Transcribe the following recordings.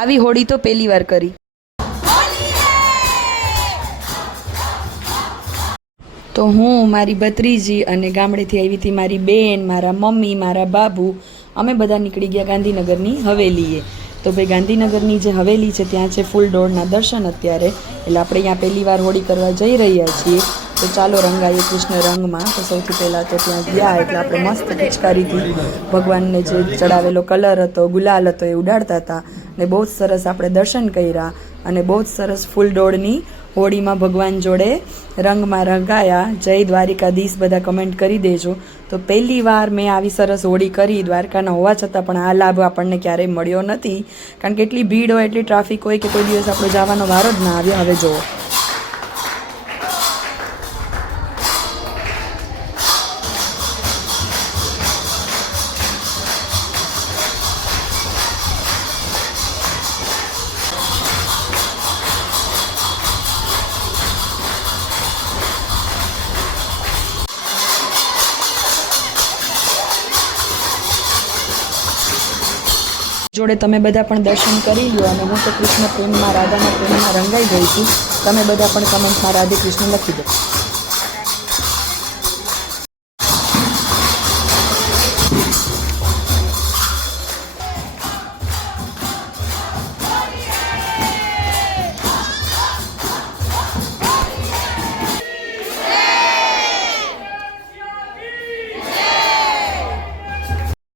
આવી હોળી તો પહેલી વાર કરી। તો હું મારી ભત્રીજી અને ગામડેથી આવી હતી મારી બેન, મારા મમ્મી, મારા બાબુ, અમે બધા નીકળી ગયા ગાંધીનગરની હવેલીએ। તો ભાઈ ગાંધીનગરની જે હવેલી છે ત્યાં છે ફૂલ દોડના દર્શન અત્યારે, એટલે આપણે અહીંયા પહેલી વાર હોળી કરવા જઈ રહ્યા છીએ। તો ચાલો રંગાઈએ કૃષ્ણ રંગમાં। તો સૌથી પહેલાં તો ત્યાં ગયા એટલે આપણે મસ્ત પિચકારીથી ભગવાનને જે ચડાવેલો કલર હતો, ગુલાલ હતો એ ઉડાડતા હતા ને બહુ જ સરસ આપણે દર્શન કર્યા અને બહુ જ સરસ ફૂલ દોડની હોળીમાં ભગવાન જોડે રંગમાં રંગાયા। જય દ્વારિકાધીશ બધા કમેન્ટ કરી દેજો। તો પહેલી વાર મેં આવી સરસ હોળી કરી દ્વારકાના હોવા છતાં પણ આ લાભ આપણને ક્યારેય મળ્યો નથી, કારણ કે એટલી ભીડ હોય, એટલી ટ્રાફિક હોય કે કોઈ દિવસ આપણો જવાનો વારો જ ના આવ્યો। હવે જુઓ જોડે તમે બધા પણ દર્શન કરી લો અને હું તો કૃષ્ણ પ્રેમમાં, રાધાના પ્રેમમાં રંગાઈ ગઈ છું। તમે બધા પણ કમેન્ટમાં રાધે કૃષ્ણ લખી દો।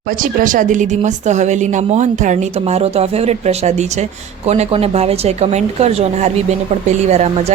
પછી પ્રસાદી લીધી મસ્ત હવેલીના મોહનથાળની। તો મારો તો આ ફેવરેટ પ્રસાદી છે। કોને કોને ભાવે છે એ કમેન્ટ કરજો અને હાર્વી બેને પણ પહેલી વાર આ મજા